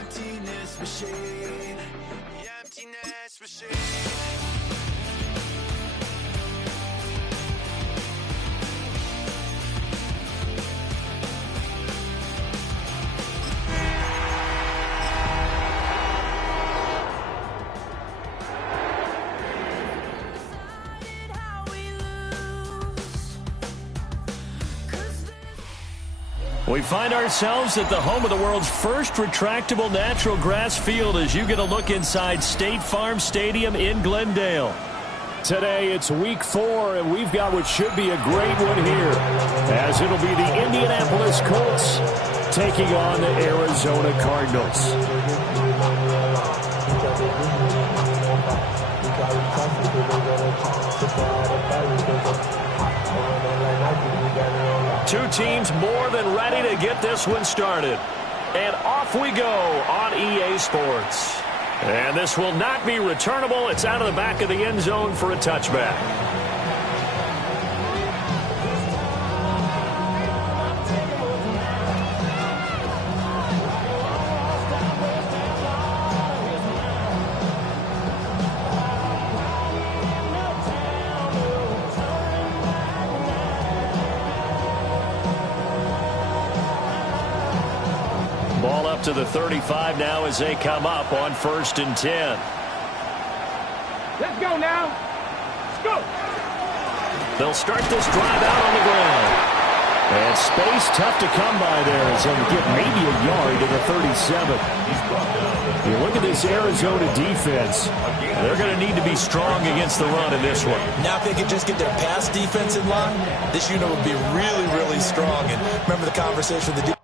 emptiness machine. The emptiness machine. We find ourselves at the home of the world's first retractable natural grass field as you get a look inside State Farm Stadium in Glendale. Today it's week 4, and we've got what should be a great one here, as it'll be the Indianapolis Colts taking on the Arizona Cardinals. Two teams more than ready to get this one started. And off we go on EA Sports. And this will not be returnable. It's out of the back of the end zone for a touchback. Ball up to the 35 now as they come up on 1st and 10. Let's go now. Let's go. They'll start this drive out on the ground. And space tough to come by there as they'll get maybe a yard to the 37. You look at this Arizona defense. They're going to need to be strong against the run in this one. Now if they can just get their pass defense in line, this unit would be really, really strong. And remember the conversation with the defense.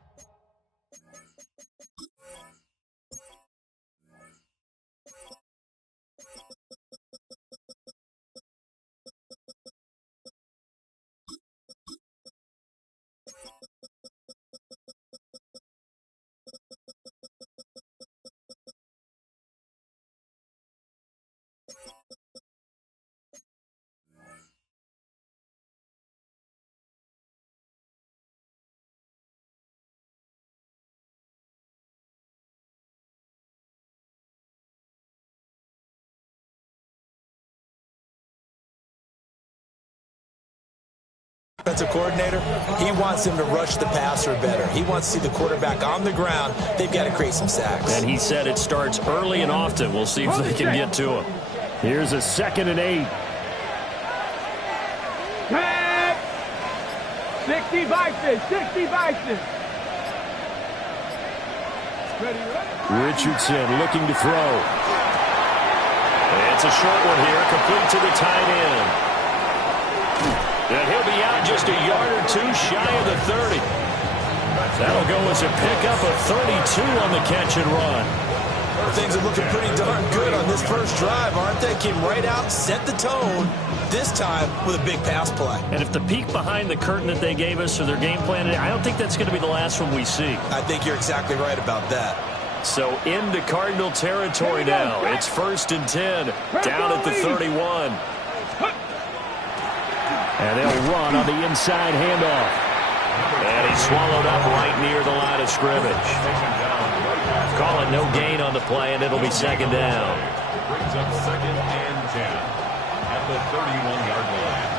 Defensive coordinator, he wants him to rush the passer better. He wants to see the quarterback on the ground. They've got to create some sacks. And he said it starts early and often. We'll see if they can get to him. Here's a 2nd and 8. Tag. 60 Vikings. 60 Vikings. Richardson looking to throw. It's a short one here, complete to the tight end. And he'll be out just a yard or two shy of the 30. That'll go as a pickup of 32 on the catch and run. Things are looking pretty darn good on this first drive, aren't they? Came right out, set the tone, this time with a big pass play. And if the peek behind the curtain that they gave us or their game plan, I don't think that's going to be the last one we see. I think you're exactly right about that. So into Cardinal territory now. It's 1st and 10, down at the 31. And they'll run on the inside handoff. And he's swallowed up right near the line of scrimmage. Call it no gain on the play, and it'll be 2nd down. Brings up 2nd and 10 at the 31-yard line.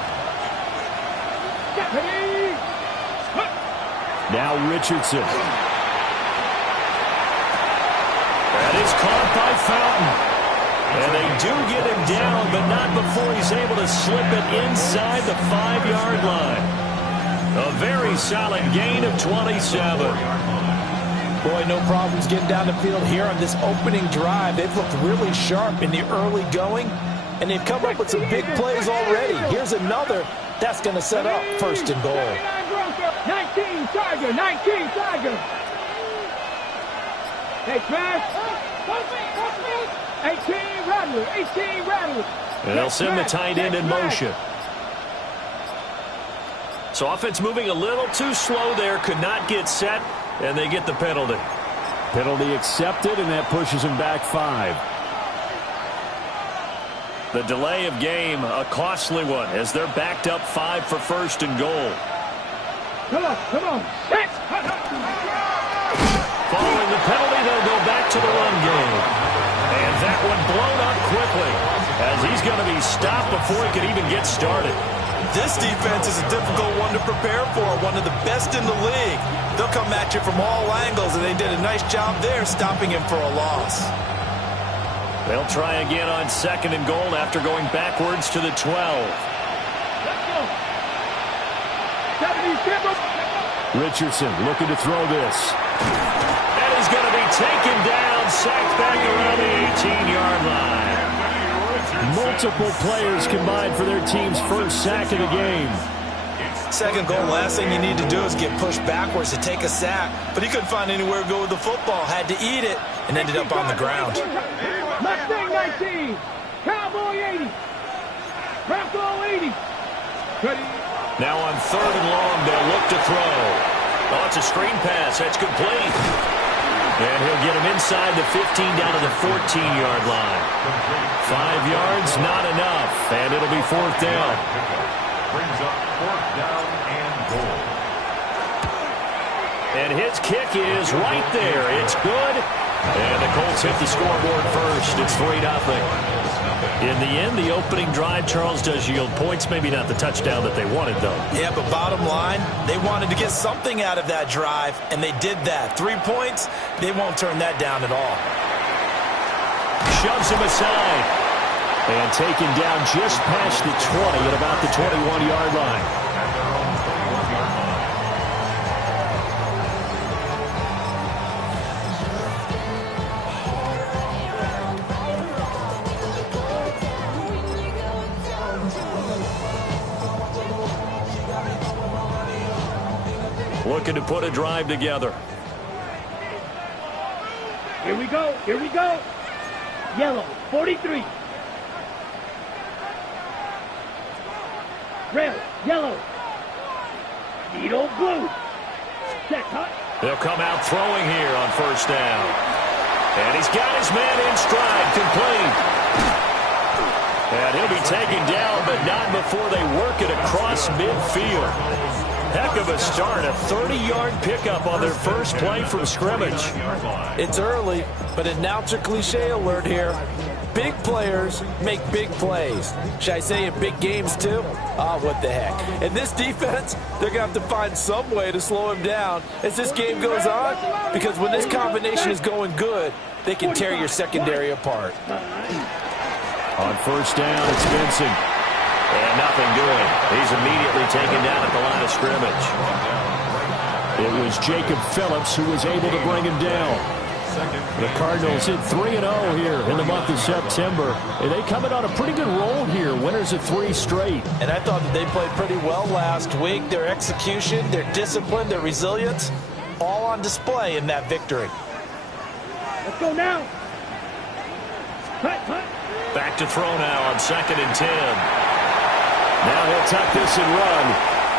Now Richardson. That is caught by Fountain. And they do get him down, but not before he's able to slip it inside the 5-yard line. A very solid gain of 27. Boy, no problems getting down the field here on this opening drive. They've looked really sharp in the early going, and they've come up with some big plays already. Here's another that's going to set up 1st and goal. 19 Tiger, 19 Tiger. Hey, Crash. 18 Rattler, 18 Rattler. And they'll send the tight end in motion. So offense moving a little too slow there, could not get set, and they get the penalty. Penalty accepted, and that pushes them back 5. The delay of game, a costly one, as they're backed up 5 for 1st and goal. Come on. Following the penalty, they'll go back to of the run game. And that one blown up quickly as he's going to be stopped before he can even get started. This defense is a difficult one to prepare for, one of the best in the league. They'll come at you from all angles, and they did a nice job there stopping him for a loss. They'll try again on 2nd and goal after going backwards to the 12. Let's go. 70 Richardson looking to throw this. And he's going to be taken down, sacked back around the 18-yard line. Multiple players combined for their team's first sack of the game. 2nd goal, last thing you need to do is get pushed backwards to take a sack. But he couldn't find anywhere to go with the football, had to eat it, and ended up on the ground. Mustang 19. Cowboy 80. Bronco 80. Ready. Now on 3rd and long, they'll look to throw. Oh, it's a screen pass. That's complete. And he'll get him inside the 15 down to the 14-yard line. 5 yards, not enough. And it'll be 4th down. Brings up 4th down and goal. And his kick is right there. It's good. And the Colts hit the scoreboard first. It's 3-0. In the end, the opening drive, Charles, does yield points. Maybe not the touchdown that they wanted, though. Yeah, but bottom line, they wanted to get something out of that drive, and they did that. 3 points, they won't turn that down at all. Shoves him aside. And taken down just past the 20 at about the 21-yard line. Looking to put a drive together. Here we go. Here we go. Yellow, 43. Red, yellow. Needle, blue. Check, hut. They'll come out throwing here on 1st down. And he's got his man in stride, complete. And he'll be taken down, but not before they work it across midfield. Heck of a start, a 30-yard pickup on their first play from scrimmage. It's early, but announcer cliche alert here. Big players make big plays. Should I say in big games too? What the heck. In this defense, they're going to have to find some way to slow him down as this game goes on, because when this combination is going good, they can tear your secondary apart. On 1st down, it's Vincent. And nothing doing. He's immediately taken down at the line of scrimmage. It was Jacob Phillips who was able to bring him down. The Cardinals hit 3-0 here in the month of September. And they come in on a pretty good roll here. Winners of 3 straight. And I thought that they played pretty well last week. Their execution, their discipline, their resilience, all on display in that victory. Let's go now. Hut, hut. Back to throw now on 2nd and 10. Now he'll tuck this and run.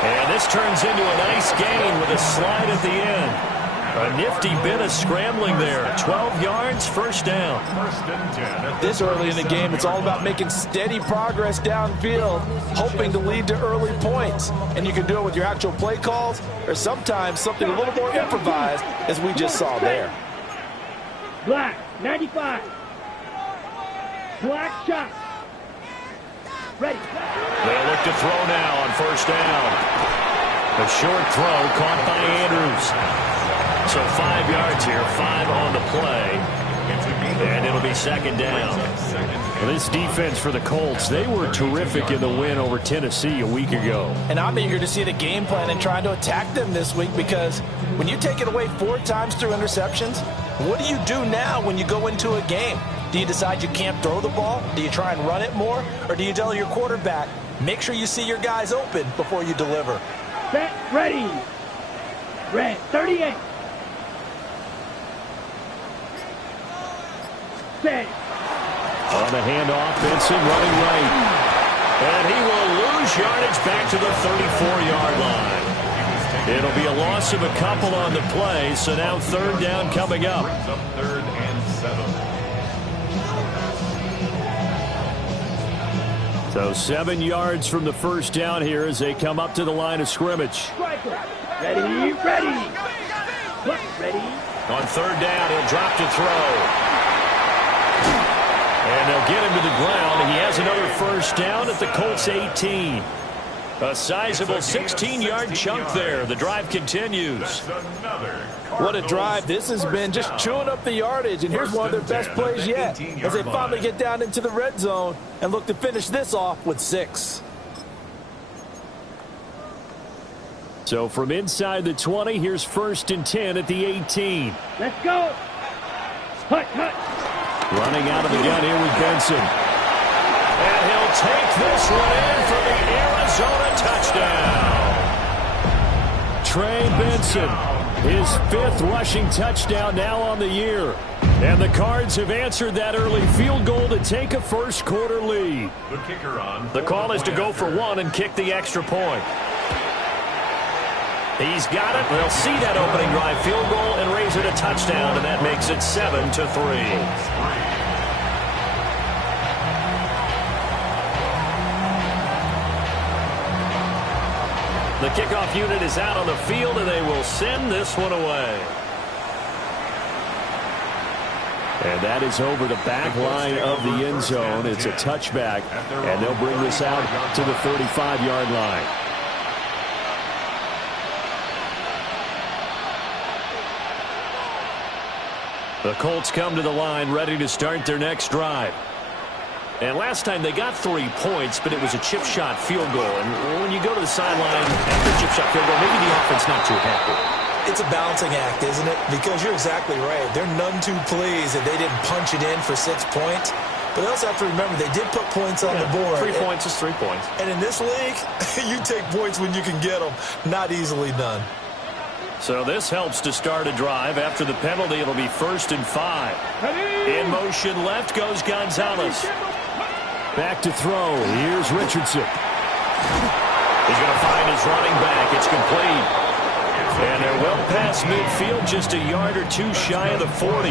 And this turns into a nice gain with a slide at the end. A nifty bit of scrambling there. 12 yards, 1st down. 1st and 10. This early in the game, it's all about making steady progress downfield, hoping to lead to early points. And you can do it with your actual play calls, or sometimes something a little more improvised, as we just saw there. Black, 95. Black shot. Ready. They'll look to throw now on 1st down. A short throw caught by Andrews. So 5 yards here, 5 on the play. And it'll be 2nd down. Well, this defense for the Colts, they were terrific in the win over Tennessee a week ago. And I'm eager to see the game plan and trying to attack them this week, because when you take it away 4 times through interceptions, what do you do now when you go into a game? Do you decide you can't throw the ball? Do you try and run it more? Or do you tell your quarterback, make sure you see your guys open before you deliver? Set, ready. Red, 38. Set. On the handoff, Benson running right. And he will lose yardage back to the 34-yard line. It'll be a loss of a couple on the play, so now 3rd down coming up. Brings up 3rd and 7. So 7 yards from the 1st down here as they come up to the line of scrimmage. Striker. Ready, ready. Black, ready. On third down, he'll drop to throw. And they'll get him to the ground. He has another first down at the Colts 18. A sizable 16-yard chunk there. The drive continues. What a drive this has been, just chewing up the yardage. And here's one of their best plays yet as they finally get down into the red zone and look to finish this off with 6. So from inside the 20, here's 1st and 10 at the 18. Let's go. Hut, hut. Running out of the gun here with Benson. And he'll take this one in for the Arizona touchdown. Trey Benson, his 5th rushing touchdown now on the year. And the Cards have answered that early field goal to take a first-quarter lead. The call is to go for 1 and kick the extra point. He's got it. They'll see that opening drive field goal and raise it a touchdown, and that makes it 7-3. The kickoff unit is out on the field, and they will send this one away. And that is over the back line of the end zone. It's a touchback, and they'll bring this out to the 35-yard line. The Colts come to the line ready to start their next drive. And last time they got 3 points, but it was a chip shot field goal. And when you go to the sideline after a chip shot field goal, maybe the offense not too happy. It's a balancing act, isn't it? Because you're exactly right. They're none too pleased that they didn't punch it in for 6 points. But they also have to remember they did put points on the board. 3 points is 3 points. And in this league, you take points when you can get them. Not easily done. So this helps to start a drive. After the penalty, it'll be 1st and 5. In motion left goes Gonzalez. Back to throw. Here's Richardson. He's going to find his running back. It's complete. And they're well past midfield, just a yard or 2 shy of the 40.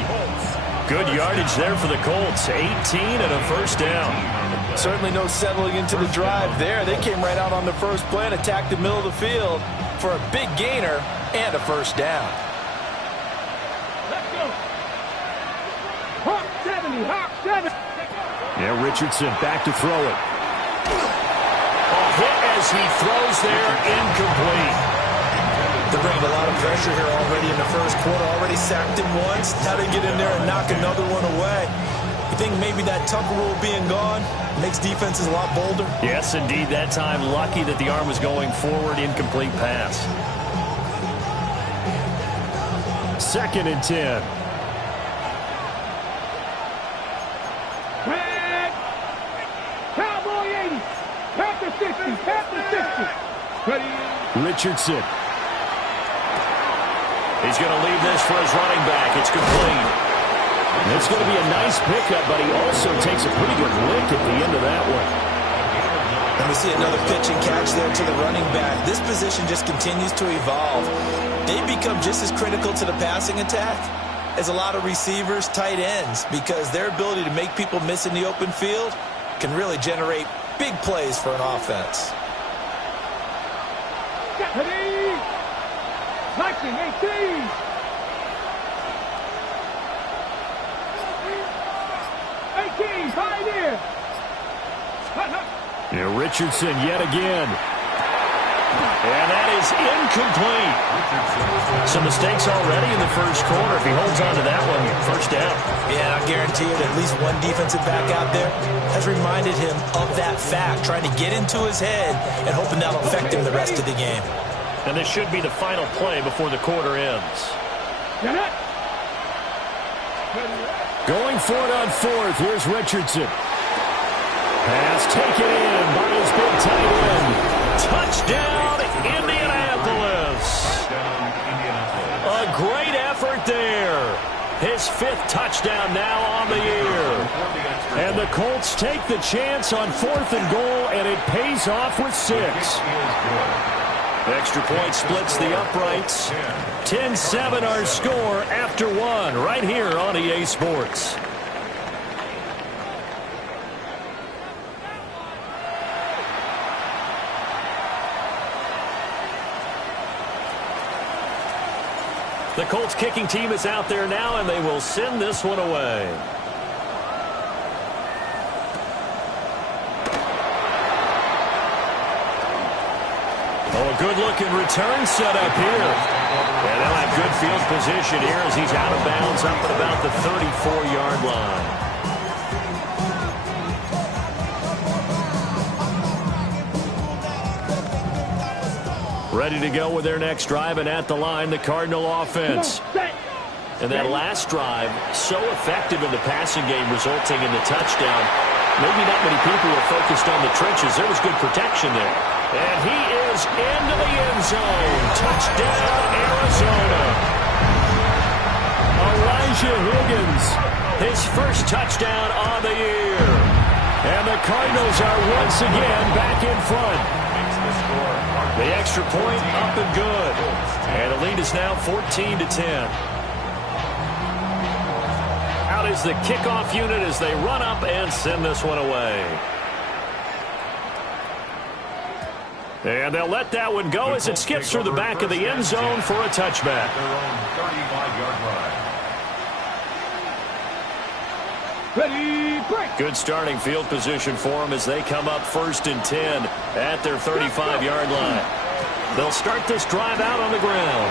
Good yardage there for the Colts. 18 and a first down. Certainly no settling into the drive there. They came right out on the first play and attacked the middle of the field for a big gainer and a first down. Let's go. Hawk 70, Hawk 70. Yeah, Richardson back to throw it. A hit as he throws there, incomplete. They're bringing a lot of pressure here already in the first quarter. Already sacked him once. Now they get in there and knock another one away. You think maybe that Tucker rule being gone makes defenses a lot bolder? Yes, indeed. That time, lucky that the arm was going forward. Incomplete pass. 2nd and 10. Tag. Cowboy 80. Panther 60. Panther 60. Ready. Richardson. He's going to leave this for his running back. It's complete. It's going to be a nice pickup, but he also takes a pretty good lick at the end of that one. And we see another pitch and catch there to the running back. This position just continues to evolve. They become just as critical to the passing attack as a lot of receivers, tight ends, because their ability to make people miss in the open field can really generate big plays for an offense. Ready. Liking 18. Pioneer. Yeah, Richardson yet again. And that is incomplete. Some mistakes already in the first quarter. If he holds on to that one, first down. Yeah, I guarantee you that at least one defensive back out there has reminded him of that fact, trying to get into his head and hoping that'll affect him the rest of the game. And this should be the final play before the quarter ends. Going for it on 4th. Here's Richardson. Pass taken in by his big tight end. Touchdown, Indianapolis. A great effort there. His 5th touchdown now on the year. And the Colts take the chance on 4th and goal, and it pays off with 6. Extra point splits the uprights. 10-7 our score after 1 right here on EA Sports. The Colts kicking team is out there now, and they will send this one away. Oh, a good-looking return set up here. And they'll have good field position here as he's out of bounds up at about the 34-yard line. Ready to go with their next drive, and at the line, the Cardinal offense. And that last drive, so effective in the passing game, resulting in the touchdown. Maybe not many people were focused on the trenches. There was good protection there. And he is into the end zone. Touchdown, Arizona. Elijah Higgins, his first touchdown on the year. And the Cardinals are once again back in front. The extra point up and good. And the lead is now 14-10. Out is the kickoff unit as they run up and send this one away. And they'll let that one go as it skips through the back of the end zone for a touchback. Ready, break. Good starting field position for them as they come up 1st and 10 at their 35-yard line. They'll start this drive out on the ground.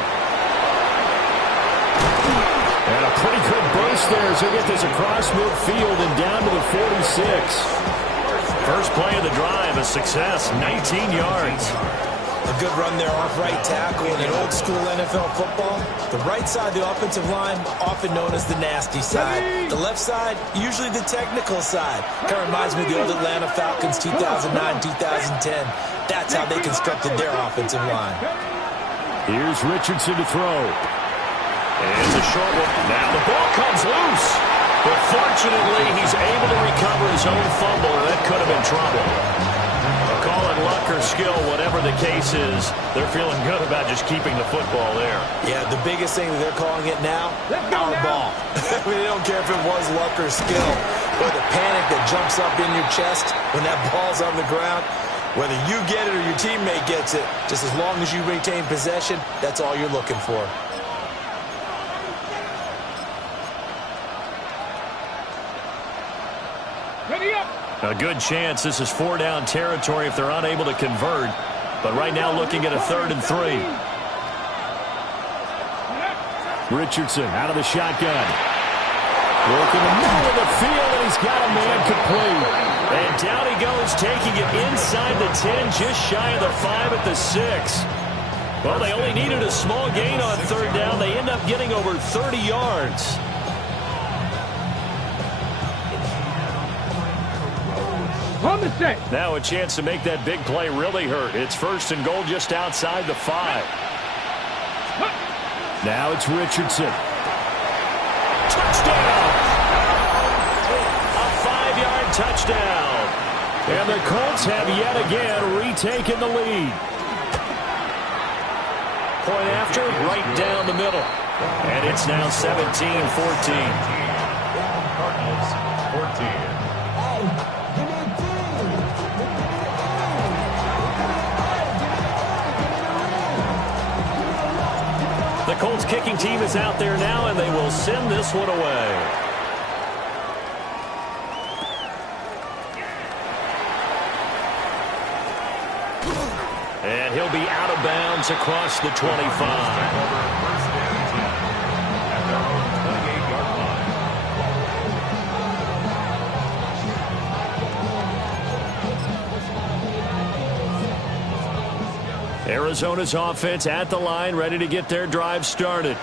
And a pretty good burst there as they get this across midfield and down to the 46. First play of the drive, a success, 19 yards. A good run there off right tackle in an old school NFL football. The right side of the offensive line, often known as the nasty side. The left side, usually the technical side. Kind of reminds me of the old Atlanta Falcons 2009, 2010. That's how they constructed their offensive line. Here's Richardson to throw. It's a short one. Now the ball comes loose. But fortunately, he's able to recover his own fumble. That could have been trouble. Call it luck or skill, whatever the case is, they're feeling good about just keeping the football there. Yeah, the biggest thing that they're calling it now, our ball. I mean, they don't care if it was luck or skill, or the panic that jumps up in your chest when that ball's on the ground. Whether you get it or your teammate gets it, just as long as you retain possession, that's all you're looking for. Ready up. A good chance this is 4-down territory if they're unable to convert. But right now looking at a 3rd and 3. Richardson out of the shotgun. Working the middle of the field, and he's got a man complete. And down he goes, taking it inside the 10, just shy of the 5 at the 6. Well, they only needed a small gain on 3rd down. They end up getting over 30 yards. Now a chance to make that big play really hurt. It's 1st and goal just outside the 5. Now it's Richardson. Touchdown! A 5-yard touchdown. And the Colts have yet again retaken the lead. Point after, right down the middle. And it's now 17-14. Cardinals 14. The Colts kicking team is out there now, and they will send this one away. And he'll be out of bounds across the 25. Arizona's offense at the line, ready to get their drive started.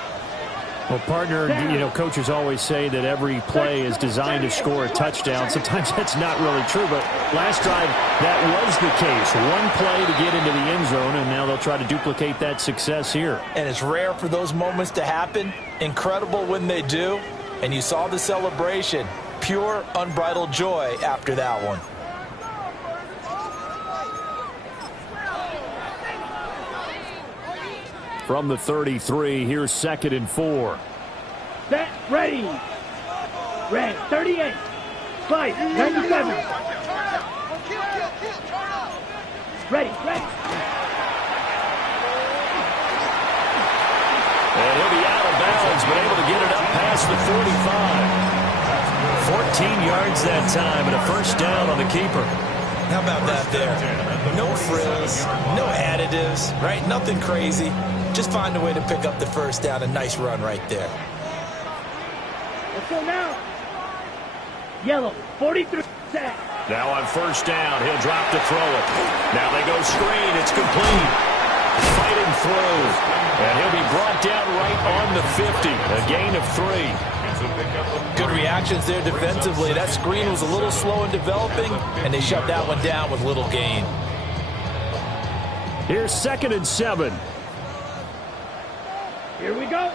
Well, partner, coaches always say that every play is designed to score a touchdown. Sometimes that's not really true, but last drive, that was the case. One play to get into the end zone, and now they'll try to duplicate that success here. And it's rare for those moments to happen. Incredible when they do. And you saw the celebration. Pure, unbridled joy after that one. From the 33, here's 2nd and 4. Set, ready. Red, 38. Fight, 97. Ready. And he'll be out of bounds, but able to get it up past the 45. 14 yards that time and a first down on the keeper. How about that there? No frills, no additives, right? Nothing crazy. Just find a way to pick up the first down. A nice run right there. Let's go now. Yellow, 43. Set. Now on first down, he'll drop to throw it. Now they go screen. It's complete. Fighting through. And he'll be brought down right on the 50. A gain of 3. Good reactions there defensively. That screen was a little slow in developing, and they shut that one down with little gain. Here's 2nd and 7. Here we go.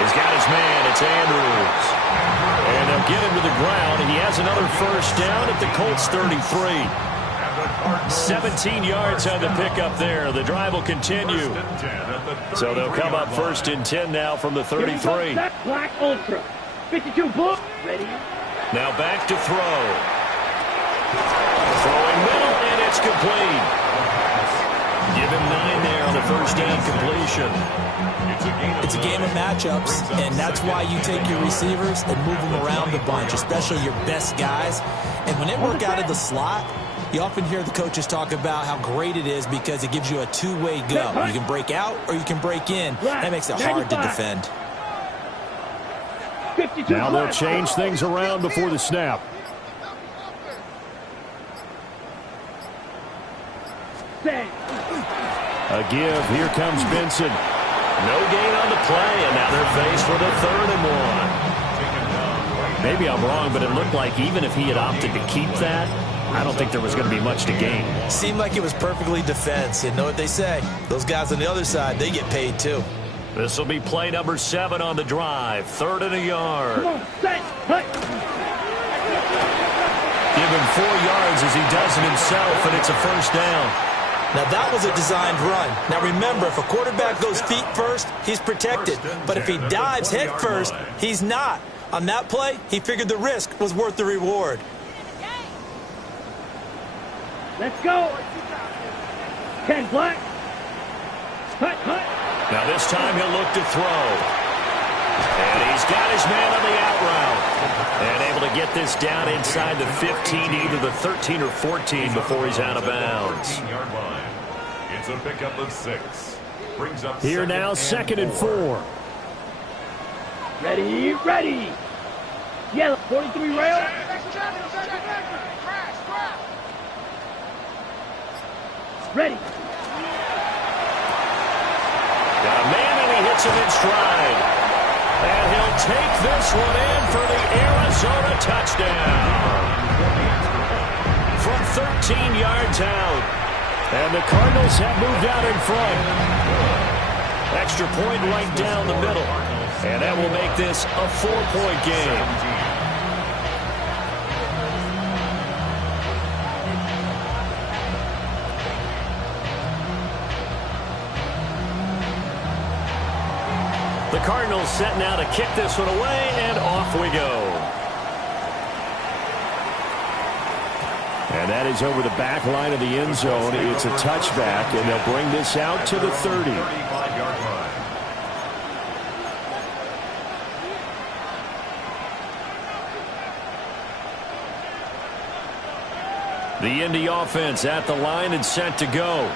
He's got his man. It's Andrews. And they'll get him to the ground. He has another first down at the Colts 33. 17 yards on the pickup there. The drive will continue. So they'll come up 1st and 10 now from the 33. Black Ultra. 52 Bull. Ready? Now back to throw. Throwing middle, and it's complete. Give him 9 there on the first down completion. It's a game of matchups, and that's why you take your receivers and move them around a bunch, especially your best guys. And when they work out of the slot, you often hear the coaches talk about how great it is because it gives you a two-way go. You can break out or you can break in. That makes it hard to defend. Now they'll change things around before the snap. A give. Here comes Benson. No gain on the play, and now they're faced with a 3rd and 1. Maybe I'm wrong, but it looked like even if he had opted to keep that, I don't think there was going to be much to gain. Seemed like it was perfectly defense. You know what they say. Those guys on the other side, they get paid too. This will be play number 7 on the drive. 3rd and a yard. Come on, set. Hut. Give him 4 yards as he does it himself, and it's a first down. Now, that was a designed run. Now, remember, if a quarterback goes feet first, he's protected. But if he dives head first, he's not. On that play, he figured the risk was worth the reward. Let's go. 10 black. Hut, hut. Now this time he'll look to throw. And he's got his man on the out route. And able to get this down inside the 15, either the 13 or 14 before he's out of bounds. It's a pickup of 6. Brings up Here now, 2nd and 4. Ready, ready. Yellow, 43 rail. Ready. Got a man, and he hits him in stride. And he'll take this one in for the Arizona touchdown. From 13 yards out. And the Cardinals have moved out in front. Extra point right down the middle. And that will make this a 4-point game. The Cardinals set now to kick this one away, and off we go. And that is over the back line of the end zone. It's a touchback, and they'll bring this out to the 30. 35-yard line. The Indy offense at the line and set to go.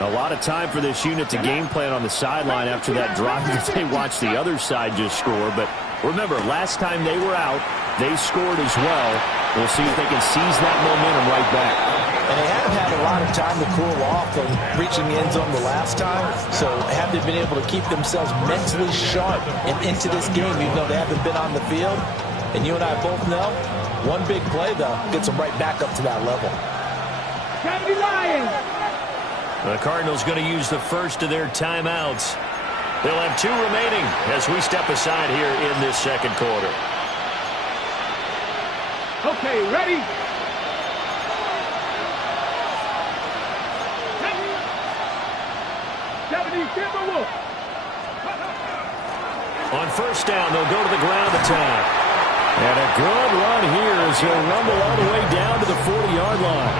A lot of time for this unit to game plan on the sideline after that drive that they watched the other side just score. But remember, last time they were out, they scored as well. We'll see if they can seize that momentum right back. And they haven't had a lot of time to cool off from reaching the end zone the last time. So have they been able to keep themselves mentally sharp and into this game, even though they haven't been on the field? And you and I both know, one big play, though, gets them right back up to that level. Gotta be lying. The Cardinals going to use the first of their timeouts. They'll have 2 remaining as we step aside here in this second quarter. Okay, ready? On first down, they'll go to the ground attack. And a good run here as he'll rumble all the way down to the 40-yard line.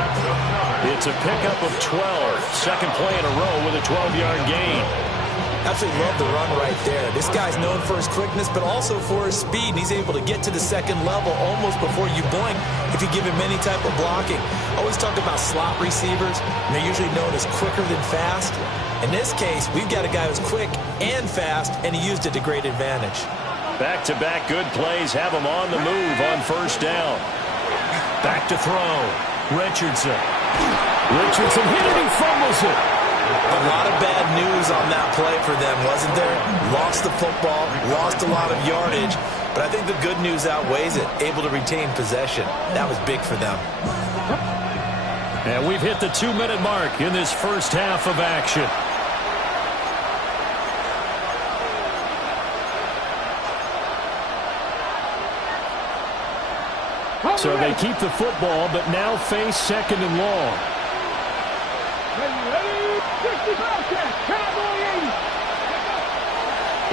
It's a pickup of 12. Second play in a row with a 12-yard gain. Absolutely love the run right there. This guy's known for his quickness, but also for his speed. And he's able to get to the second level almost before you blink if you give him any type of blocking. Always talk about slot receivers, and they're usually known as quicker than fast. In this case, we've got a guy who's quick and fast, and he used it to great advantage. Back-to-back good plays have him on the move on first down. Back to throw. Richardson hit it, he fumbles it. A lot of bad news on that play for them, wasn't there? Lost the football, lost a lot of yardage, but I think the good news outweighs it. Able to retain possession. That was big for them. And we've hit the 2-minute mark in this first half of action. So they keep the football, but now face second and long.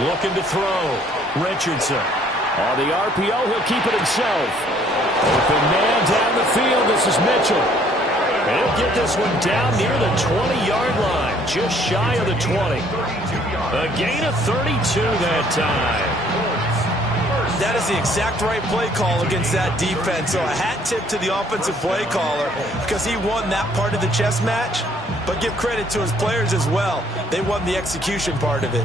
Looking to throw. Richardson. On the RPO, he'll keep it himself. Open man down the field. This is Mitchell. And he'll get this one down near the 20-yard line, just shy of the 20. A gain of 32 that time. That is the exact right play call against that defense. So a hat tip to the offensive play caller because he won that part of the chess match. But give credit to his players as well. They won the execution part of it.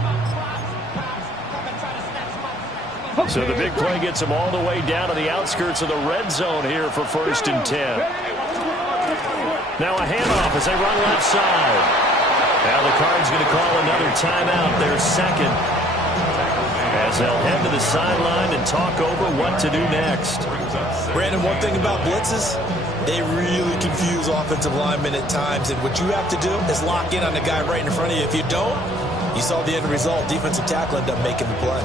So the big play gets him all the way down to the outskirts of the red zone here for 1st and 10. Now a handoff as they run left side. Now the Cards going to call another timeout, their second, as they'll head to the sideline and talk over what to do next. Brandon, one thing about blitzes, they really confuse offensive linemen at times, and what you have to do is lock in on the guy right in front of you. If you don't, you saw the end result. Defensive tackle ended up making the play.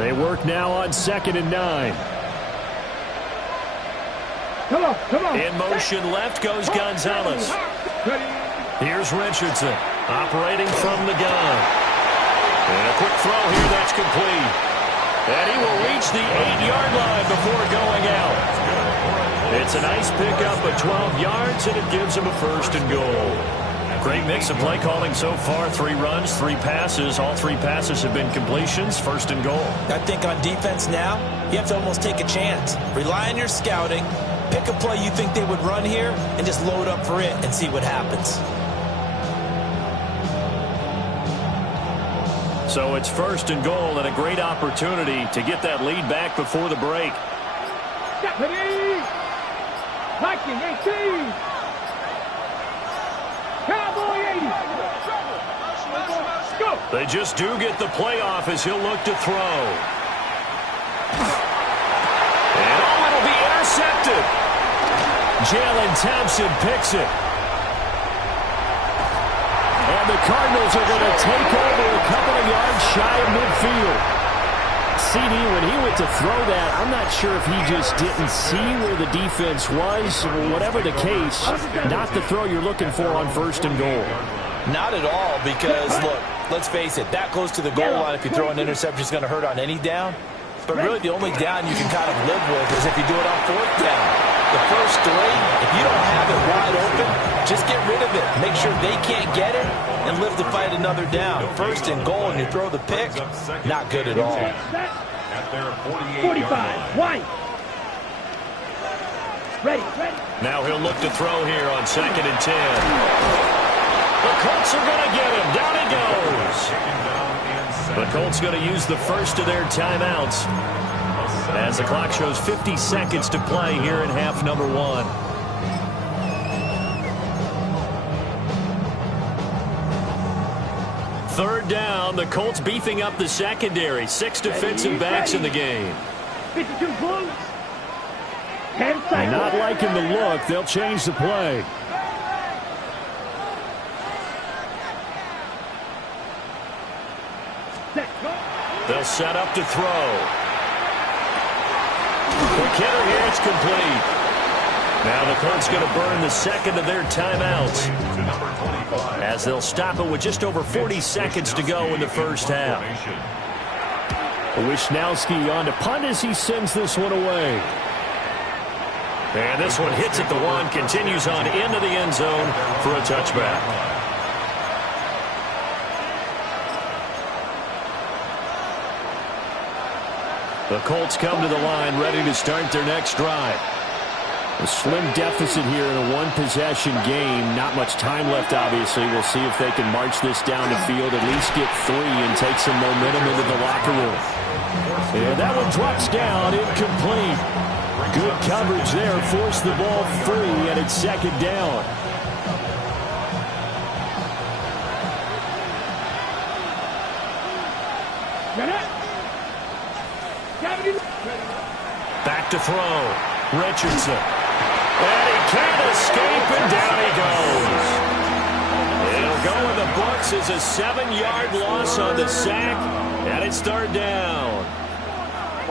They work now on 2nd and 9. Come on. In motion left goes Gonzalez. Here's Richardson operating from the gun. And a quick throw here that's complete. And he will reach the 8-yard line before going out. It's a nice pickup of 12 yards, and it gives him a 1st and goal. Great mix of play calling so far. 3 runs, 3 passes. All 3 passes have been completions. 1st and goal. I think on defense now, you have to almost take a chance. Rely on your scouting. Pick a play you think they would run here and just load up for it and see what happens. So it's 1st and goal and a great opportunity to get that lead back before the break. Deputy! Viking 18! Cowboy 80! Go! They just do get the playoff as he'll look to throw. And it'll be intercepted. Jalen Thompson picks it. And the Cardinals are going to take over a couple of yards shy of midfield. CD, when he went to throw that, I'm not sure if he just didn't see where the defense was. Whatever the case, not the throw you're looking for on 1st and goal. Not at all, because, look, let's face it, that close to the goal line, if you throw an interception, is going to hurt on any down. But really, the only down you can kind of live with is if you do it on 4th down. The first 3, if you don't have it wide open, just get rid of it. Make sure they can't get it and live to fight another down. 1st and goal, and you throw the pick, not good at all. At their 45, White. Ready. Now he'll look to throw here on 2nd and 10. The Colts are going to get him. Down he goes. The Colts going to use the first of their timeouts as the clock shows 50 seconds to play here in half number 1. Third down, the Colts beefing up the secondary. 6 defensive backs in the game. 52 Blues. 10 And seconds. not liking the look, they'll change the play. They'll set up to throw. Quick hitter here, it's complete. Now the Colts going to burn the second of their timeouts. To number 25. as they'll stop it with just over 40 seconds to go in the first half. Wisnowski on to punt as he sends this one away. And this one hits at the one, continues on into the end zone for a touchback. The Colts come to the line, ready to start their next drive. A slim deficit here in a one-possession game. Not much time left, obviously. We'll see if they can march this down the field, at least get 3 and take some momentum into the locker room. And that one drops down, incomplete. Good coverage there, forced the ball free, and it's second down. Back to throw. Richardson. And he can't escape, and down he goes. It'll go in the books as a 7-yard loss on the sack, and it's third down.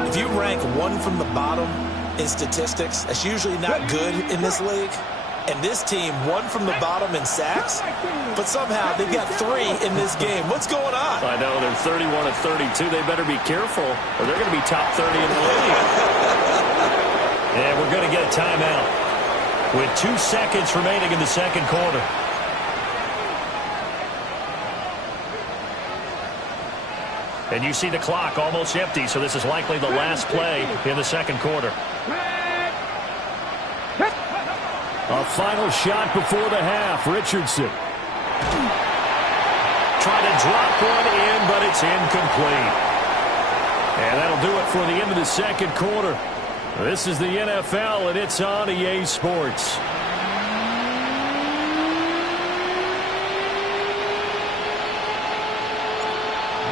If you rank one from the bottom in statistics, that's usually not good in this league. And this team, one from the bottom in sacks, but somehow they've got 3 in this game. What's going on? I know, they're 31 of 32. They better be careful, or they're going to be top 30 in the league. And we're going to get a timeout with 2 seconds remaining in the second quarter. And you see the clock almost empty, so this is likely the last play in the second quarter. A final shot before the half. Richardson. Trying to drop one in, but it's incomplete. And that'll do it for the end of the second quarter. This is the NFL, and it's on EA Sports.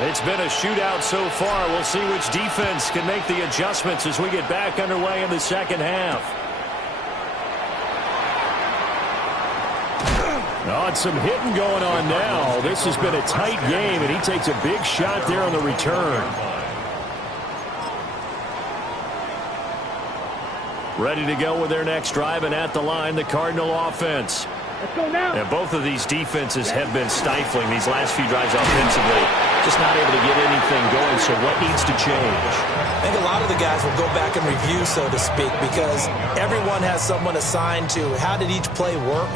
It's been a shootout so far. We'll see which defense can make the adjustments as we get back underway in the second half. Oh, and some hitting going on now. This has been a tight game, and he takes a big shot there on the return. Ready to go with their next drive, and at the line, the Cardinal offense. Let's go now. And both of these defenses have been stifling these last few drives offensively. Just not able to get anything going, so what needs to change? I think a lot of the guys will go back and review, so to speak, because everyone has someone assigned to how did each play work.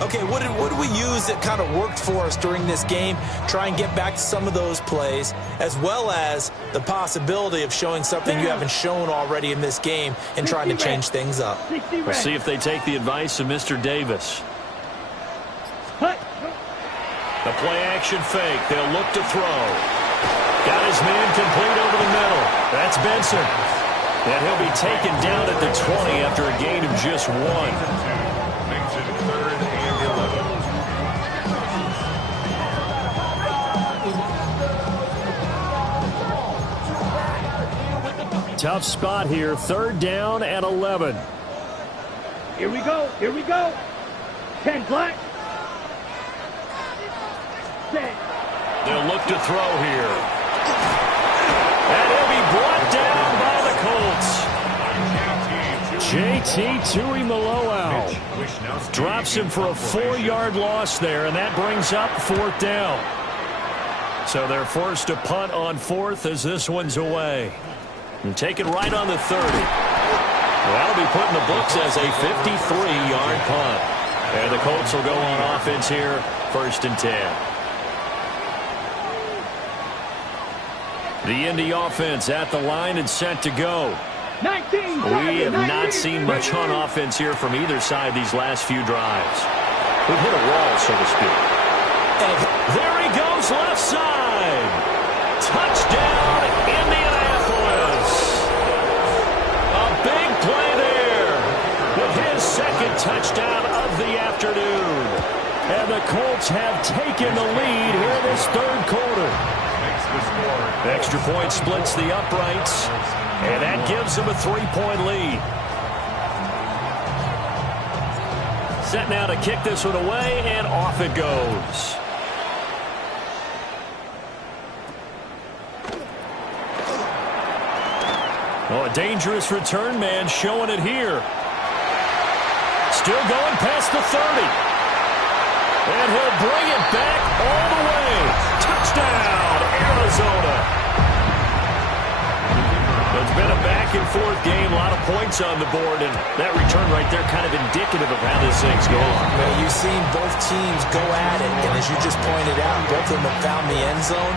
Okay, what did we use that kind of worked for us during this game? Try and get back to some of those plays, as well as the possibility of showing something you haven't shown already in this game and trying to change things up. We'll see if they take the advice of Mr. Davis. The play-action fake. They'll look to throw. Got his man complete over the middle. That's Benson. And he'll be taken down at the 20 after a gain of just 1. Third and 11. Tough spot here. Third down and 11. Here we go. Here we go. 10 black. They'll look to throw here. And he'll be brought down by the Colts. JT Tuimoloau drops him for a 4-yard loss there, and that brings up 4th down. So they're forced to punt on 4th as this one's away. And take it right on the 30. That'll be put in the books as a 53-yard punt. And the Colts will go on offense here, 1st and 10. The Indy offense at the line and set to go. 19, we have not seen much on offense here from either side these last few drives. We've hit a wall, so to speak. And there he goes, left side. Touchdown, Indianapolis. A big play there with his second touchdown of the afternoon. And the Colts have taken the lead here in this third quarter. Extra point splits the uprights, and that gives them a 3-point lead. Set now to kick this one away, and off it goes. Oh, a dangerous return man showing it here. Still going past the 30. And he'll bring it back all the way. Touchdown, Arizona. It's been a back-and-forth game, a lot of points on the board, and that return right there kind of indicative of how this thing's going. Well, you've seen both teams go at it, and as you just pointed out, both of them have found the end zone.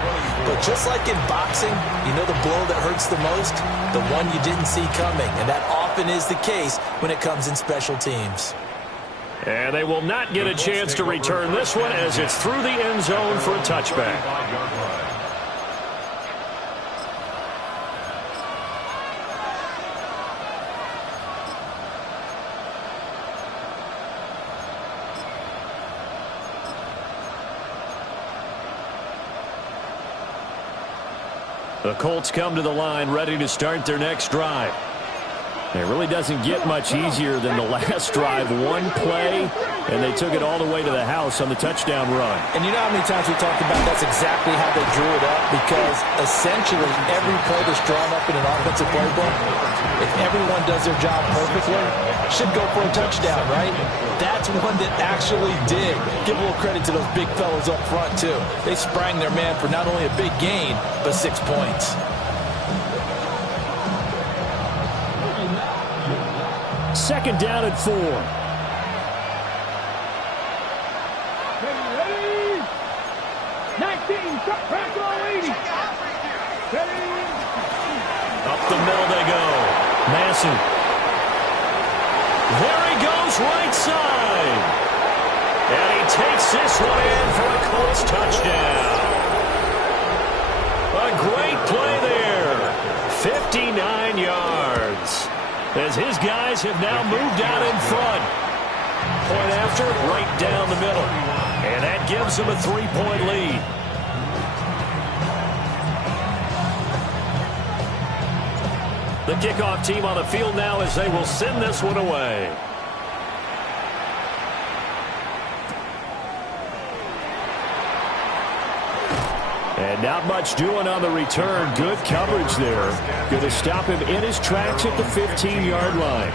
But just like in boxing, you know the blow that hurts the most? The one you didn't see coming, and that often is the case when it comes in special teams. And they will not get a chance to return this one as it's through the end zone for a touchback. The Colts come to the line ready to start their next drive. It really doesn't get much easier than the last drive. One play, and they took it all the way to the house on the touchdown run. And you know how many times we talked about that's exactly how they drew it up? Because essentially every play that's drawn up in an offensive playbook, if everyone does their job perfectly, should go for a touchdown, right? That's one that actually did. Give a little credit to those big fellows up front, too. They sprang their man for not only a big gain, but 6 points. Second down and 4. Ready? Ready? 19, stop, crack, all 80. Ready? Up the middle they go. Massey. There he goes, right side. And he takes this one in for a Colts touchdown. A great play there. 59 yards. As his guys have now moved out in front. Point after, right down the middle. And that gives them a 3-point lead. The kickoff team on the field now as they will send this one away. And not much doing on the return. Good coverage there. Going to stop him in his tracks at the 15-yard line.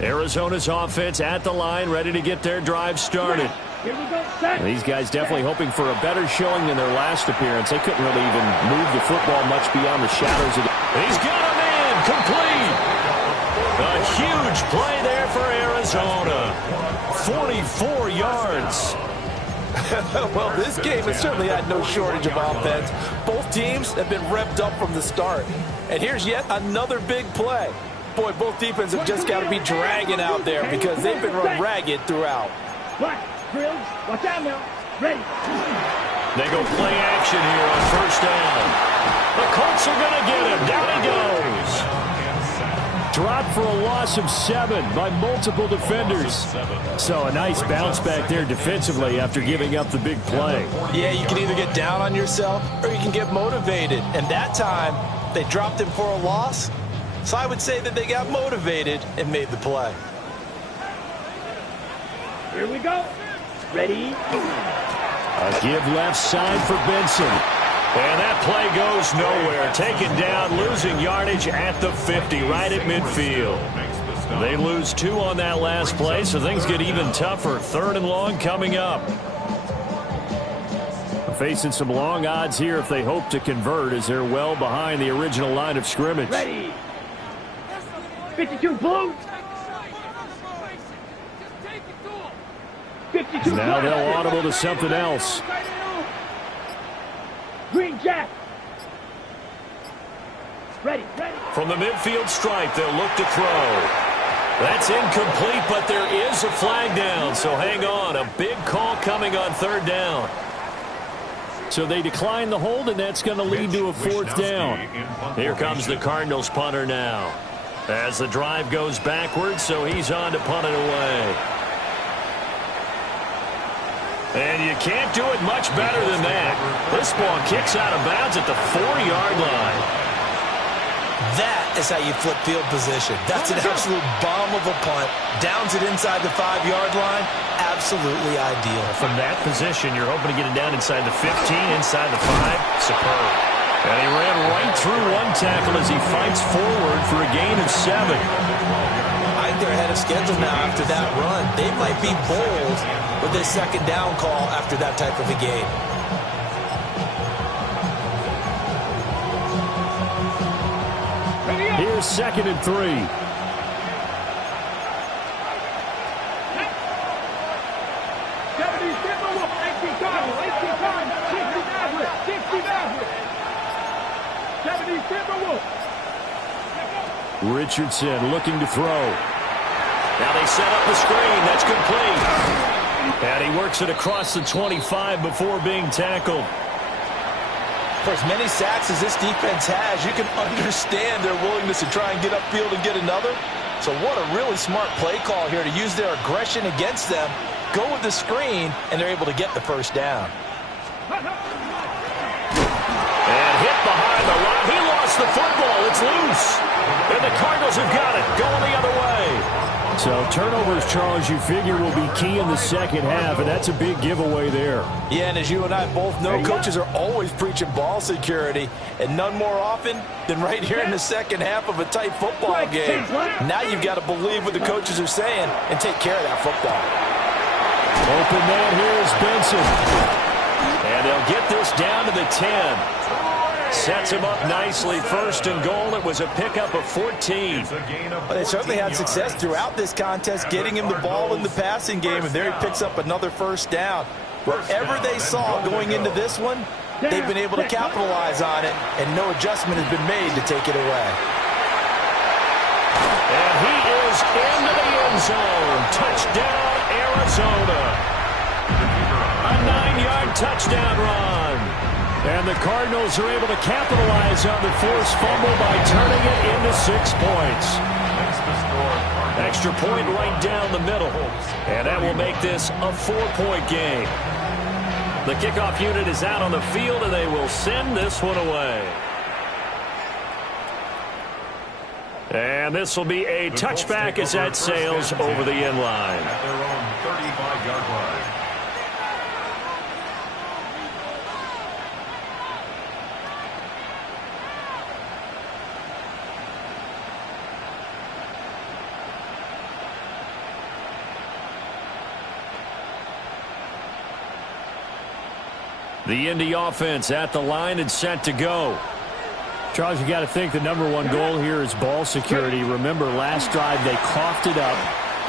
Arizona's offense at the line, ready to get their drive started. Here we go, set. These guys definitely hoping for a better showing than their last appearance. They couldn't really even move the football much beyond the shadows of the... He's got a man complete. A huge play there for Arizona. 44 yards. Well, this game has certainly had no shortage of offense. Both teams have been revved up from the start. And here's yet another big play. Boy, both defenses have just got to be dragging out there because they've been run ragged throughout. Black, drills, watch out now. Ready. They go play action here on first down. The Colts are going to get him. Down he goes. Dropped for a loss of 7 by multiple defenders. So a nice bounce back there defensively after giving up the big play. Yeah, you can either get down on yourself or you can get motivated. And that time, they dropped him for a loss. So I would say that they got motivated and made the play. Here we go. Ready. A give left side for Benson. And that play goes nowhere. Taken down, losing yardage at the 50, right at midfield. They lose 2 on that last play, so things get even tougher. 3rd and long coming up. Facing some long odds here if they hope to convert as they're well behind the original line of scrimmage. Ready. 52 blue. 52 Now black. they'll audible to something else. Green Jack. Ready, ready. From the midfield stripe, they'll look to throw. That's incomplete, but there is a flag down, so hang on. A big call coming on 3rd down. So they decline the hold, and that's going to lead to a 4th down. Here comes the Cardinals punter now. As the drive goes backwards, so he's on to punt it away. And you can't do it much better than that. This ball kicks out of bounds at the 4-yard line. That is how you flip field position. That's an absolute bomb of a punt. Downs it inside the 5-yard line. Absolutely ideal. From that position, you're hoping to get it down inside the 15, inside the 5. Superb. And he ran right through one tackle as he fights forward for a gain of 7. I think they're ahead of schedule now after that run. They might be bold with a second down call after that type of a game. Here's 2nd and 3. Richardson looking to throw. Now they set up the screen. That's complete. And he works it across the 25 before being tackled. For as many sacks as this defense has, you can understand their willingness to try and get upfield and get another. So what a really smart play call here to use their aggression against them, go with the screen, and they're able to get the first down. And hit behind the line. He lost the football. It's loose. And the Cardinals have got it, going the other way. So turnovers, Charles, you figure will be key in the second half, and that's a big giveaway there. Yeah, and as you and I both know, coaches are always preaching ball security, and none more often than right here in the second half of a tight football game. Now you've got to believe what the coaches are saying and take care of that football. Open man here is Benson. And they'll get this down to the 10. Sets him up nicely. 1st and goal. It was a pickup of 14. Well, they certainly had success throughout this contest getting him the ball in the passing game, and there he picks up another first down. Whatever they saw going into this one, they've been able to capitalize on it, and no adjustment has been made to take it away. And he is into the end zone. Touchdown, Arizona. A 9-yard touchdown run. And the Cardinals are able to capitalize on the forced fumble by turning it into 6 points. Extra point right down the middle. And that will make this a 4-point game. The kickoff unit is out on the field, and they will send this one away. And this will be a touchback as that sails over the end line. At their own 35-yard line. The Indy offense at the line and set to go. Charles, you got to think the #1 goal here is ball security. Remember, last drive they coughed it up,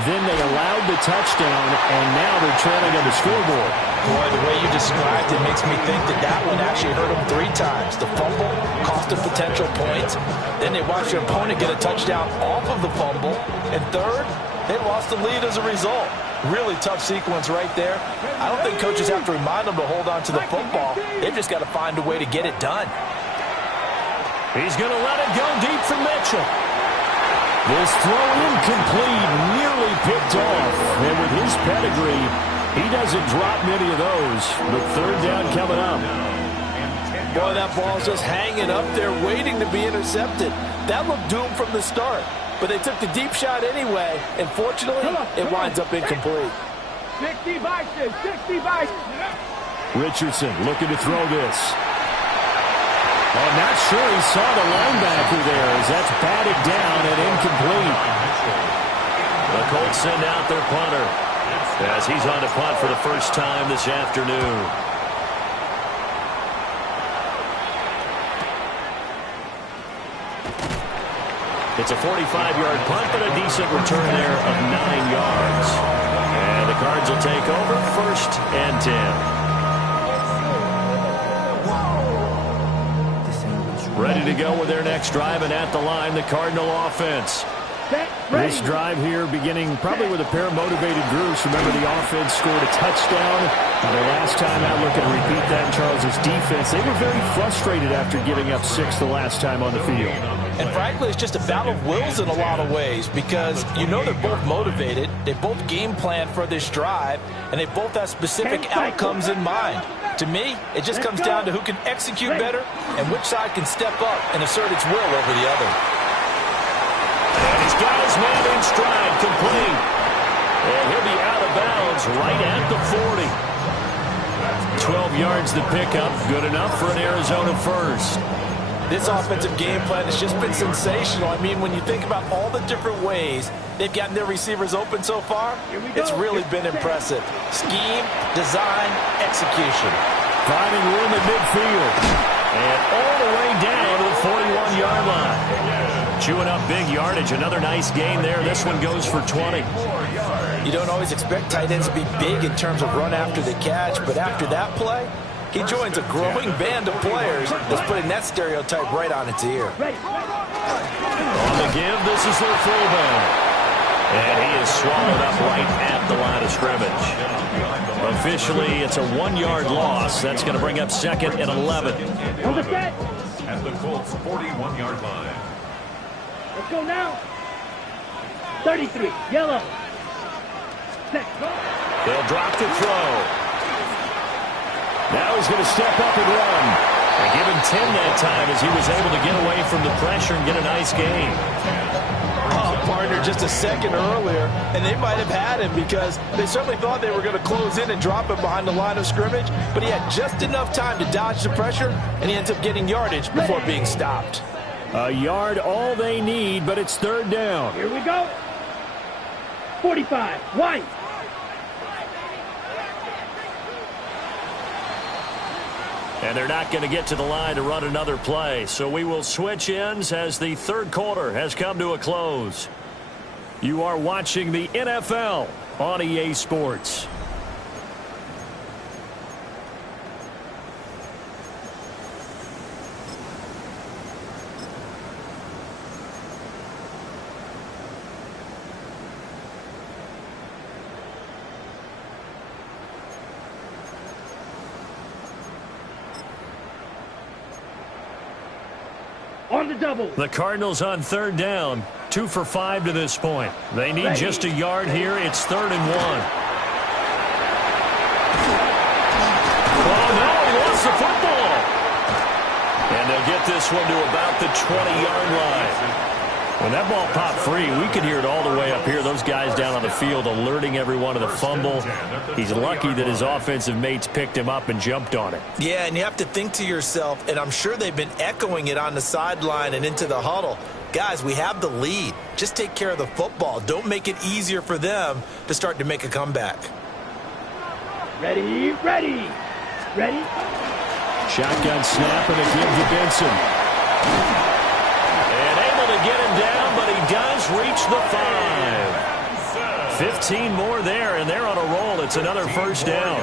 then they allowed the touchdown, and now they're trailing on the scoreboard. Boy, the way you described it makes me think that that one actually hurt them 3 times. The fumble cost them potential points. Then they watched their opponent get a touchdown off of the fumble. And third, they lost the lead as a result. Really tough sequence right there. I don't think coaches have to remind them to hold on to the football. They've just got to find a way to get it done. He's going to let it go deep for Mitchell. This throw incomplete, nearly picked off. And with his pedigree, he doesn't drop many of those. But 3rd down coming up. Boy, that ball's just hanging up there waiting to be intercepted. That looked doomed from the start. But they took the deep shot anyway, and fortunately, it winds up incomplete. 60 boxes, 60 boxes. Richardson looking to throw this. I'm not sure he saw the linebacker there as that's batted down and incomplete. The Colts send out their punter as he's on to punt for the first time this afternoon. It's a 45-yard punt, but a decent return there of 9 yards. And the Cards will take over 1st and 10. Ready to go with their next drive, and at the line, the Cardinal offense. This drive here beginning probably with a pair of motivated groups. Remember, the offense scored a touchdown. The last time out, looking to repeat that in Charles's defense. They were very frustrated after giving up 6 the last time on the field. And frankly, it's just a battle of wills in a lot of ways because you know they're both motivated. They both game plan for this drive, and they both have specific outcomes in mind. To me, it just comes down to who can execute better and which side can step up and assert its will over the other. And he's got his man in stride, complete. And he'll be out of bounds right at the 40. 12 yards to pick up, good enough for an Arizona first. This offensive game plan has just been sensational. I mean, when you think about all the different ways they've gotten their receivers open so far, it's really been impressive. Scheme, design, execution. Finding room at midfield. And all the way down to the 41-yard line. Chewing up big yardage. Another nice gain there. This one goes for 20. You don't always expect tight ends to be big in terms of run after the catch, but after that play, he joins a growing band of players that's putting that stereotype right on its ear. On the give, this is their fullback. And he is swallowed up right at the line of scrimmage. Officially, it's a 1-yard loss. That's going to bring up second and 11. At the Colts' 41-yard line. Let's go now. 33, yellow. They'll drop the throw. Now he's going to step up and run. They give him 10 that time as he was able to get away from the pressure and get a nice gain. Oh, partner, just a second earlier, and they might have had him because they certainly thought they were going to close in and drop him behind the line of scrimmage, but he had just enough time to dodge the pressure, and he ends up getting yardage before being stopped. A yard all they need, but it's third down. Here we go. 45, White. And they're not going to get to the line to run another play. So we will switch ends as the third quarter has come to a close. You are watching the NFL on EA Sports. On the double. The Cardinals on third down. 2 for 5 to this point. They need just a yard here. It's 3rd and 1. Oh, no, he lost the football. And they'll get this one to about the 20-yard line. When that ball popped free, we could hear it all the way up here. Those guys down on the field alerting everyone of the fumble. He's lucky that his offensive mates picked him up and jumped on it. Yeah, and you have to think to yourself, and I'm sure they've been echoing it on the sideline and into the huddle. Guys, we have the lead. Just take care of the football. Don't make it easier for them to start to make a comeback. Ready, ready, ready. Shotgun snap and a give to Benson. And able to get him down, but he does reach the 5. 15 more there, and they're on a roll. It's another first down.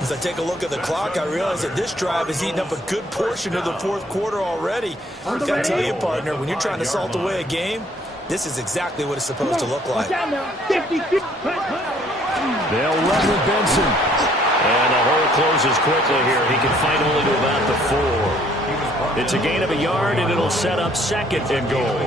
As I take a look at the clock, I realize that this drive has eaten up a good portion of the fourth quarter already. I gotta tell you, partner, when you're trying to salt away a game, this is exactly what it's supposed to look like. They'll run with Benson. And the hole closes quickly here. He can fight only to about the 4. It's a gain of a yard, and it'll set up 2nd and goal.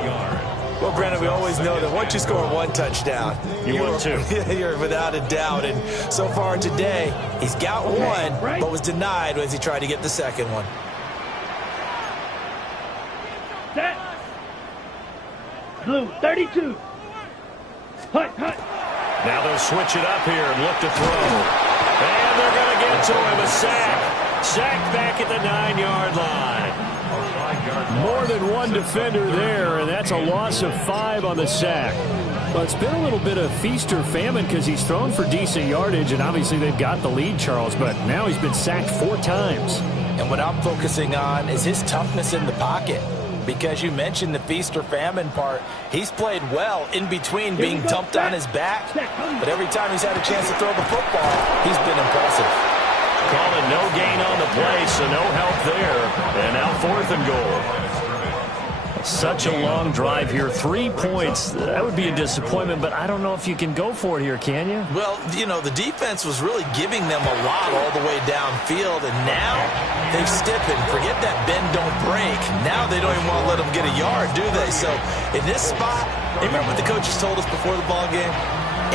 Well, Brandon, we always know that once you score one touchdown, you're without a doubt. And so far today, he's got one, but was denied as he tried to get the second one. Set. Blue, 32. Hut, hut. Now they'll switch it up here and look to throw. And they're going to get to him. A sack. Sack back at the 9-yard line. More than one defender there, and that's a loss of 5 on the sack. Well, it's been a little bit of feast or famine because he's thrown for decent yardage, and obviously they've got the lead, Charles, but now he's been sacked 4 times. And what I'm focusing on is his toughness in the pocket. Because you mentioned the feast or famine part, he's played well in between being dumped on his back. But every time he's had a chance to throw the football, he's been impressive. Calling no gain on the play, so no help there. And now 4th and goal. Such a long drive here. 3 points. That would be a disappointment, but I don't know if you can go for it here, can you? Well, you know, the defense was really giving them a lot all the way downfield, and now they've stiffened. Forget that bend, don't break. Now they don't even want to let them get a yard, do they? So in this spot, remember what the coaches told us before the ball game?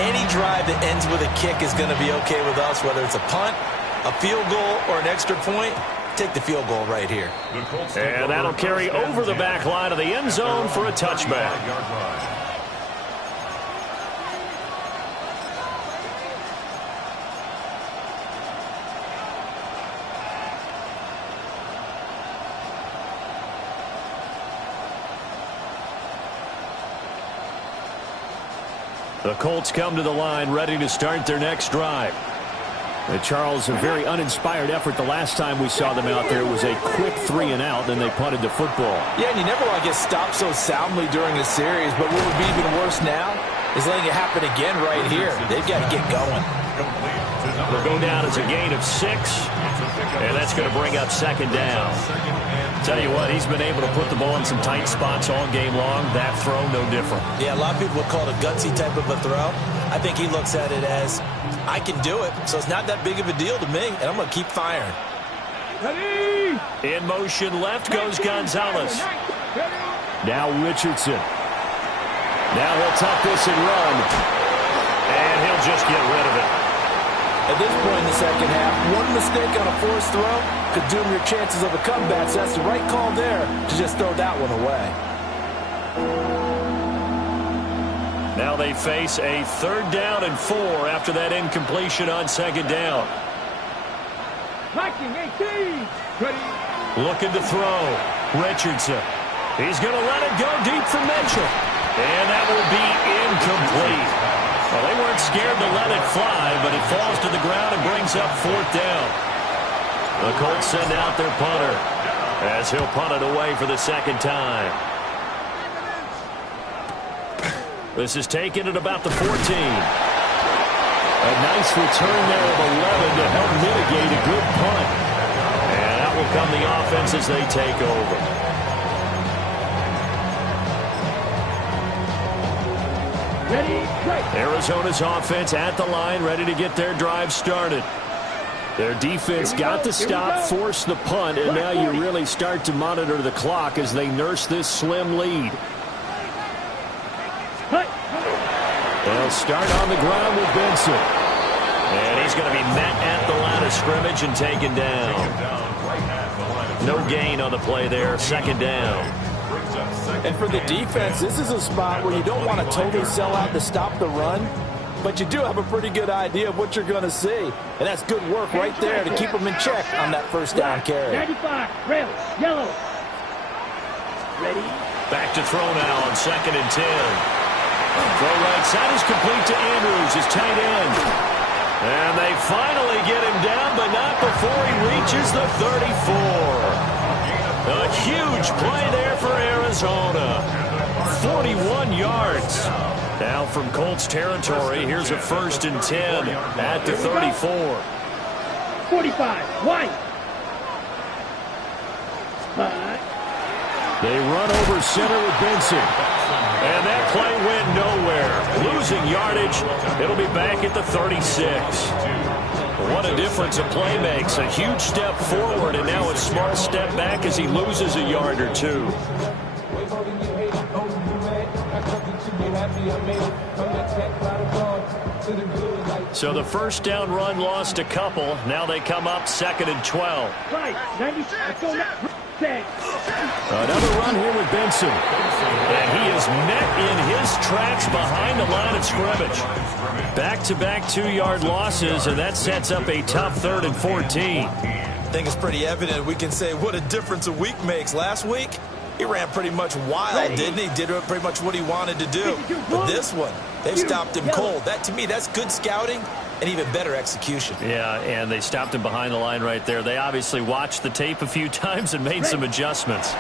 Any drive that ends with a kick is going to be okay with us, whether it's a punt, a field goal, or an extra point. Take the field goal right here. And that'll carry over the back line of the end zone for a touchback. The Colts come to the line ready to start their next drive. Charles, a very uninspired effort the last time we saw them out there. It was a quick 3 and out, then they punted the football. Yeah, and you never want to get stopped so soundly during a series, but what would be even worse now is letting it happen again right here. They've got to get going. They'll go down as a gain of 6, and that's going to bring up second down. Tell you what, he's been able to put the ball in some tight spots all game long. That throw, no different. Yeah, a lot of people would call it a gutsy type of a throw. I think he looks at it as, I can do it, so it's not that big of a deal to me, and I'm going to keep firing. Ready? In motion, left goes Gonzalez. Now Richardson. Now he'll tuck this and run. And he'll just get rid of it. At this point in the second half, one mistake on a forced throw could doom your chances of a comeback, so that's the right call there to just throw that one away. Now they face a 3rd down and 4 after that incompletion on second down. Viking 18. Ready? Looking to throw. Richardson. He's going to let it go deep for Mitchell. And that will be incomplete. Well, they weren't scared to let it fly, but it falls to the ground and brings up 4th down. The Colts send out their punter as he'll punt it away for the second time. This is taken at about the 14. A nice return there of 11 to help mitigate a good punt. And out will come the offense as they take over. Ready? Break. Arizona's offense at the line, ready to get their drive started. Their defense got the stop, forced the punt, and now you really start to monitor the clock as they nurse this slim lead. They'll start on the ground with Benson. And he's going to be met at the line of scrimmage and taken down. No gain on the play there, second down. And for the defense, this is a spot where you don't want to totally sell out to stop the run, but you do have a pretty good idea of what you're going to see. And that's good work right there to keep them in check on that first down carry. 95, rail, yellow. Ready? Back to throw now on 2nd and 10. Throw right side is complete to Andrews, his tight end. And they finally get him down, but not before he reaches the 34. A huge play there for Arizona. 41 yards. Now from Colts territory, here's a 1st and 10 at the 34. 45, white. They run over center with Benson. And that play went nowhere. Losing yardage. It'll be back at the 36. What a difference a play makes. A huge step forward and now a small step back as he loses a yard or 2. So the first down run lost a couple. Now they come up 2nd and 12. Right, 90, let's go now. Another run here with Benson. And he is met in his tracks behind the line of scrimmage. Back-to-back 2-yard losses, and that sets up a tough 3rd and 14. I think it's pretty evident we can say what a difference a week makes. Last week, he ran pretty much wild, didn't he? Did pretty much what he wanted to do. But this one, they stopped him cold. That, to me, that's good scouting and even better execution. Yeah, and they stopped him behind the line right there. They obviously watched the tape a few times and made some adjustments.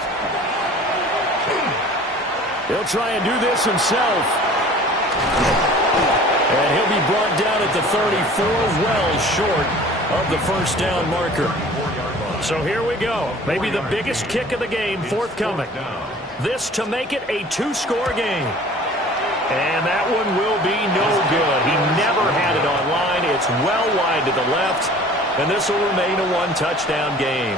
He'll try and do this himself. And he'll be brought down at the 34, well short of the first down marker. So here we go. Maybe the biggest kick of the game forthcoming. This to make it a 2-score game. And that one will be no good. He never had it on line. It's well wide to the left. And this will remain a 1-touchdown game.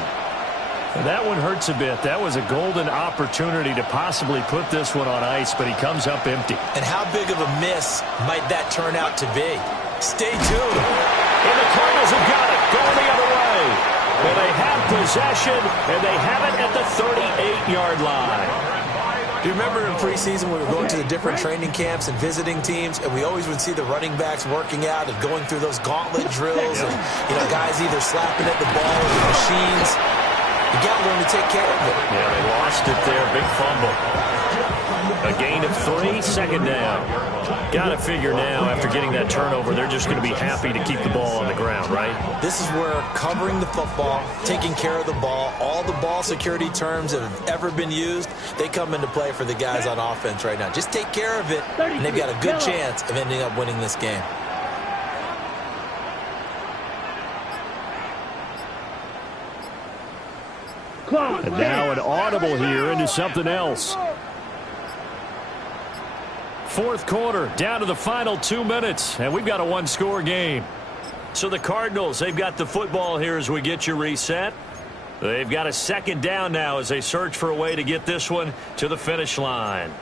And that one hurts a bit. That was a golden opportunity to possibly put this one on ice, but he comes up empty. And how big of a miss might that turn out to be? Stay tuned. And the Cardinals have got it. Going the other way. And they have possession, and they have it at the 38-yard line. Do you remember in preseason we were going to the different training camps and visiting teams, and we always would see the running backs working out and going through those gauntlet drills, and guys either slapping at the ball or the machines. You got to learn to take care of it. Yeah, they lost it there. Big fumble. A gain of 3, second down. Got to figure now, after getting that turnover, they're just going to be happy to keep the ball on the ground, right? This is where covering the football, taking care of the ball, all the ball security terms that have ever been used, they come into play for the guys on offense right now. Just take care of it, and they've got a good chance of ending up winning this game. And now an audible here into something else. Fourth quarter, down to the final 2 minutes, and we've got a one-score game. So the Cardinals, they've got the football here as we get you reset. They've got a second down now as they search for a way to get this one to the finish line.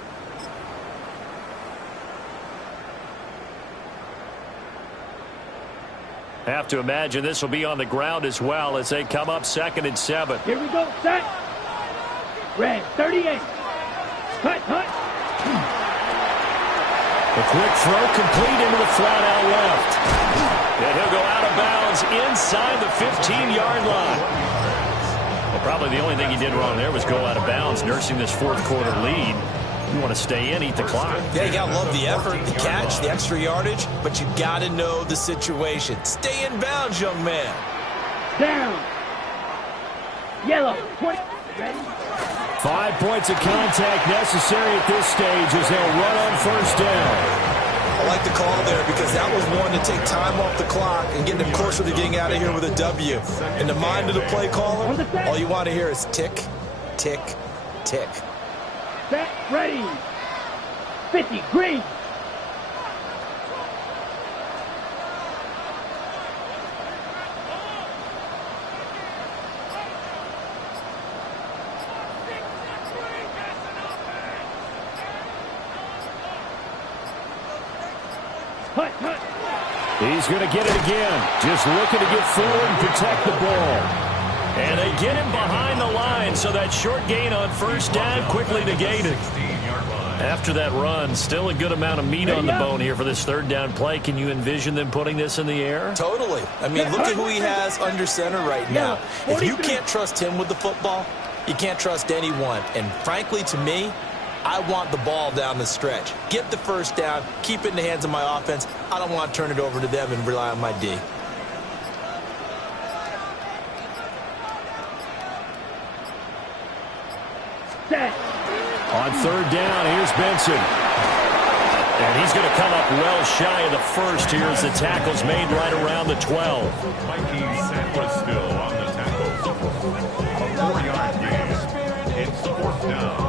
Have to imagine this will be on the ground as well as they come up 2nd and 7. Here we go, set. Red, 38. Cut. A quick throw complete into the flat out left. And he'll go out of bounds inside the 15-yard line. Well, probably the only thing he did wrong there was go out of bounds, nursing this fourth quarter lead. You want to stay in, eat the clock. Yeah, you got to love the effort, the catch, the extra yardage, but you got to know the situation. Stay in bounds, young man. Down. Yellow. 20. Ready. 5 points of contact necessary at this stage as they'll run on first down. I like the call there because that was one to take time off the clock and get them closer to getting out of here with a W. In the mind of the play caller, all you want to hear is tick, tick, tick. Set, ready. 50, green. He's going to get it again. Just looking to get forward and protect the ball. And they get him behind the line, so that short gain on first down quickly negated. After that run, still a good amount of meat on the bone here for this third down play. Can you envision them putting this in the air? Totally. I mean, look at who he has under center right now. If you can't trust him with the football, you can't trust anyone. And frankly, to me, I want the ball down the stretch. Get the first down, keep it in the hands of my offense. I don't want to turn it over to them and rely on my D. On third down, here's Benson. And he's going to come up well shy of the first here as the tackle's made right around the 12. Mikey Sandler still on the tackle. A 4-yard gain. It's fourth down.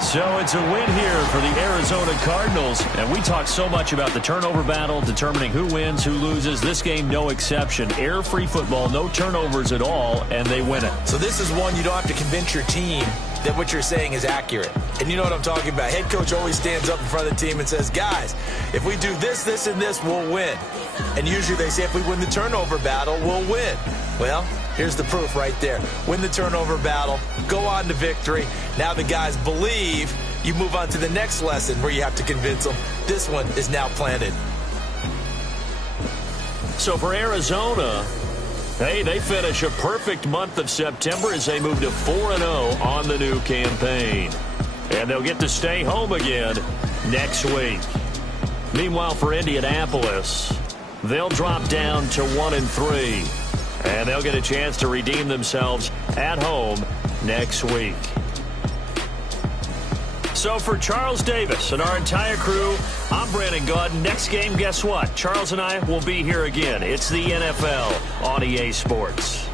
So it's a win here for the Arizona Cardinals. And we talk so much about the turnover battle, determining who wins, who loses. This game, no exception. Air-free football, no turnovers at all, and they win it. So this is one you don't have to convince your team that what you're saying is accurate. And you know what I'm talking about. Head coach always stands up in front of the team and says, guys, if we do this, this, and this, we'll win. And usually they say if we win the turnover battle, we'll win. Well, here's the proof right there. Win the turnover battle, go on to victory. Now the guys believe. You move on to the next lesson where you have to convince them. This one is now planted. So for Arizona, hey, they finish a perfect month of September as they move to 4-0 on the new campaign. And they'll get to stay home again next week. Meanwhile, for Indianapolis, they'll drop down to 1-3. And they'll get a chance to redeem themselves at home next week. So for Charles Davis and our entire crew, I'm Brandon Gaud. Next game, guess what? Charles and I will be here again. It's the NFL on EA Sports.